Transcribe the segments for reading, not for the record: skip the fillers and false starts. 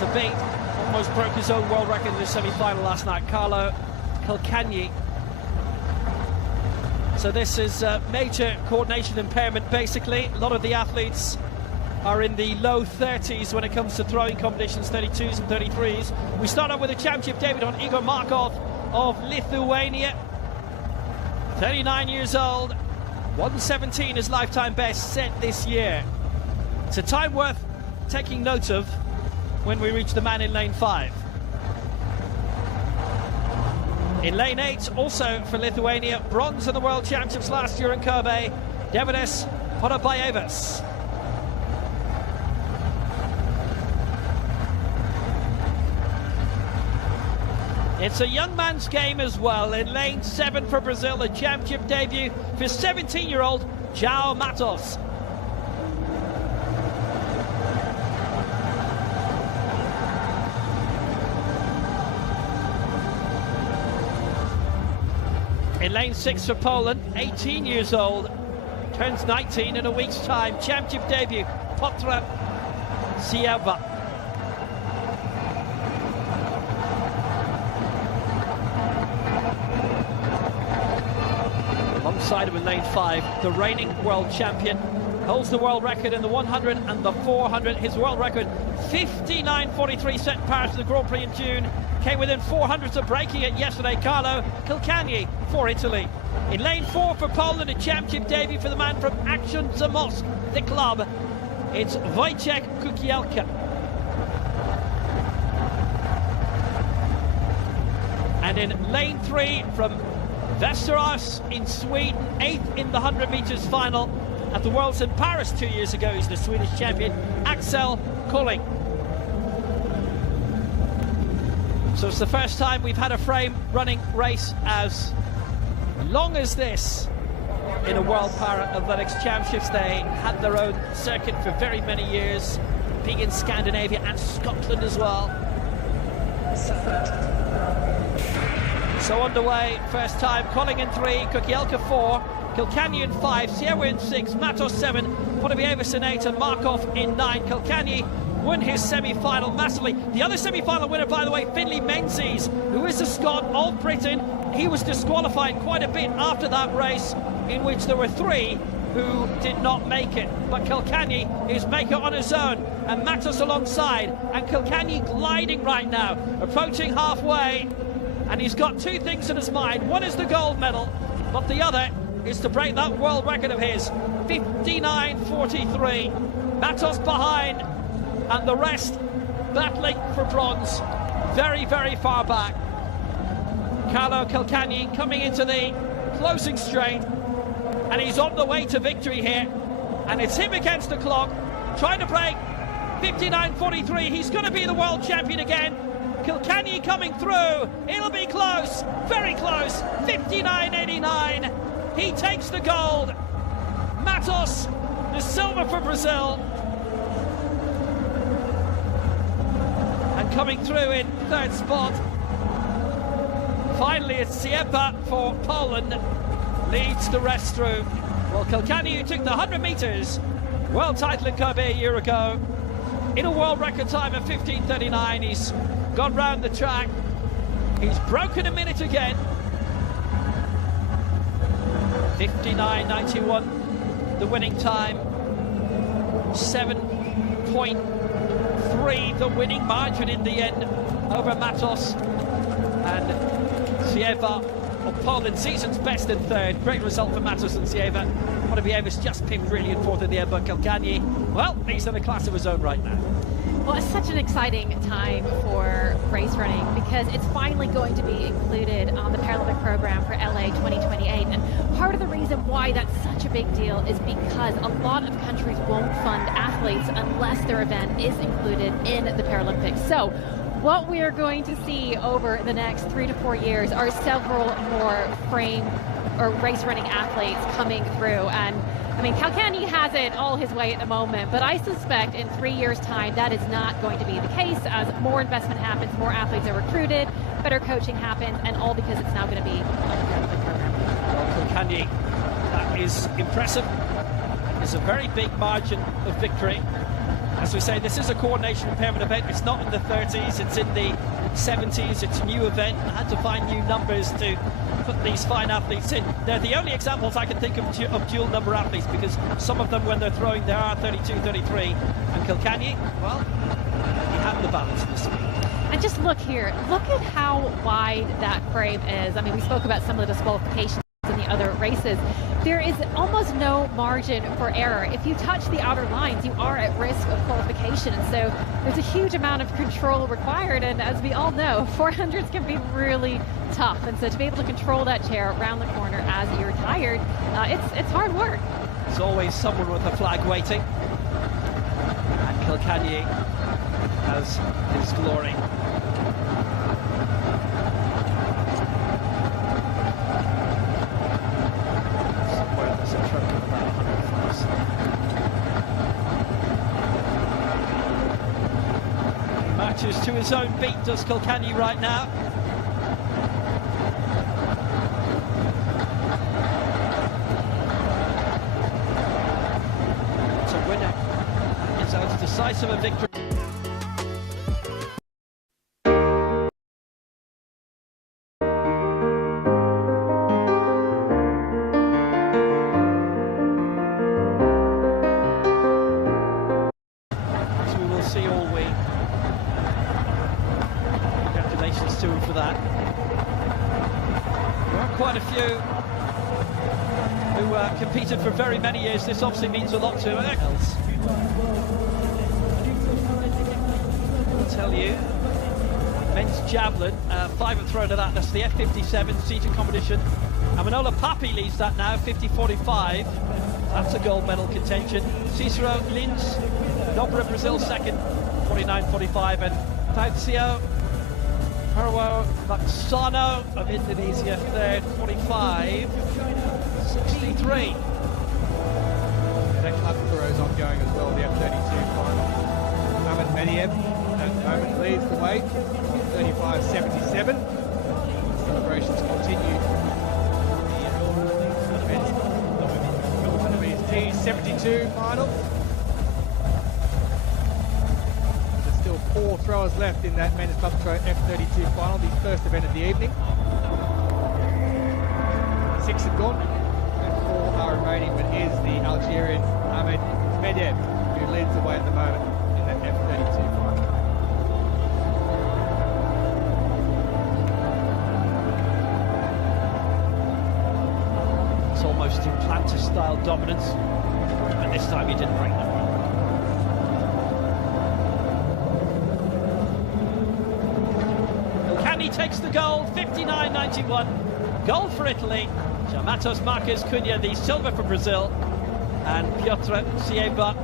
to beat. Almost broke his own world record in the semi-final last night, Carlo Kilcanyi. So this is major coordination impairment, basically. A lot of the athletes are in the low 30s when it comes to throwing competitions, 32s and 33s. We start off with a championship debut on Igor Markov of Lithuania. 39 years old, 1:17 his lifetime best set this year. It's a time worth taking note of when we reach the man in lane 5. In lane 8, also for Lithuania, bronze in the World Championships last year in Kobe, Devidas Podobaevas. It's a young man's game as well. In lane 7 for Brazil, a championship debut for 17-year-old João Matos. In lane 6 for Poland, 18 years old, turns 19 in a week's time, championship debut, Piotr Siewa. Alongside him in lane 5, the reigning world champion, holds the world record in the 100 and the 400. His world record, 59.43, set in Paris for the Grand Prix in June. Came within 400s of breaking it yesterday, Carlo Kilcanyi for Italy. In lane 4 for Poland, a championship debut for the man from Action Zamość, the club. It's Wojciech Kukielka. And in lane 3 from Västerås in Sweden, 8th in the 100 meters final at the Worlds in Paris 2 years ago. He's the Swedish champion, Axel Kolling. So it's the first time we've had a frame running race as long as this in a World Para Athletics Championships. They had their own circuit for very many years, being in Scandinavia and Scotland as well. So underway, first time, Kolling in 3, Kukielka 4, Kilcanyi in 5, Siewa in 6, Matos 7, Podobaevas in 8, and Markov in 9. Kilcanyi won his semi-final massively. The other semi-final winner, by the way, Finlay Menzies, who is a Scot of Britain. He was disqualified quite a bit after that race, in which there were 3 who did not make it. But Kilcanyi is maker on his own, and Matos alongside, and Kilcanyi gliding right now, approaching halfway, and he's got 2 things in his mind. One is the gold medal, but the other is to break that world record of his, 59.43. Matos behind, and the rest battling for bronze very, very far back. Carlo Kilcanyi coming into the closing straight, and he's on the way to victory here, and it's him against the clock, trying to break 59.43. He's going to be the world champion again. Kilcanyi coming through, it'll be close, very close, 59.89. He takes the gold. Matos, the silver for Brazil. And coming through in 3rd spot, finally it's Siewa for Poland, leads the rest through. Well, Kilcanyi, who took the 100 meters world title in Kobe a year ago, in a world record time of 15.39, he's gone round the track, he's broken a minute again. 59.91 the winning time, 7.3 the winning margin in the end over Matos, and Siewa of Poland, season's best in 3rd. Great result for Matos and Siewa. Podobaevas just picked really in 4th in the end, but Kilcanyi, well, he's in a class of his own right now. Well, it's such an exciting time for race running because it's finally going to be included on the Paralympic program for LA 2028. And part of the reason why that's such a big deal is because a lot of countries won't fund athletes unless their event is included in the Paralympics. So what we are going to see over the next 3 to 4 years are several more frame or race running athletes coming through. And I mean, Kilcanyi has it all his way at the moment, but I suspect in 3 years' time that is not going to be the case as more investment happens, more athletes are recruited, better coaching happens, and all because it's now going to be on the Paralympic program. Well, Kilcanyi, that is impressive. It's a very big margin of victory. As we say, this is a coordination impairment event. It's not in the 30s, it's in the 70s. It's a new event. I had to find new numbers to put these fine athletes in. They're the only examples I can think of dual number athletes, because some of them, when they're throwing, they are 32, 33. And Kilkenny, well, he had the balance in the speed. And just look here. Look at how wide that frame is. I mean, we spoke about some of the disqualifications in the other races. There is almost no margin for error. If you touch the outer lines, you are at risk of qualification. And so there's a huge amount of control required. And as we all know, 400s can be really tough. And so to be able to control that chair around the corner as you're tired, it's hard work. There's always someone with a flag waiting. And Kilkenny has his glory. Matches to his own beat, does Kilkenny right now. It's a winner. It's as decisive a victory. As we will see all week. Congratulations to him for that. There are quite a few who competed for very many years. This obviously means a lot to else. I'll tell you, men's javelin, 5 have thrown to that. That's the F57 seated competition. And Manola Papi leads that now, 50-45. That's a gold medal contention. Cicero Lins, Dobra Brazil second, 49-45, and Taucio Perwo Laksano of Indonesia third, 45-63. That club throws ongoing as well, the F32 final. Ahmed Mediev at the moment leads the way, 35-77. Celebrations continue. T72 final. There's still 4 throwers left in that men's club throw F32 final, the first event of the evening. 6 have gone, and 4 are remaining, but is the Algerian Ahmed Mediev who leads the way at the moment in that F32 final. It's almost Implanter-style dominance, and this time he didn't break them. Kilkenny takes the gold, 59-91. Gold for Italy. Matos Marques Cunha, the silver for Brazil. And Piotr Sieba,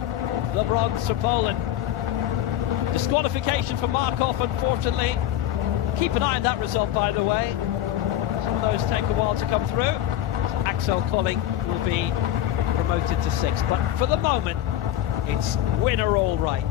the bronze for Poland. Disqualification for Markov, unfortunately. Keep an eye on that result, by the way. Some of those take a while to come through. Axel Colling will be promoted to 6th, but for the moment, it's winner all right.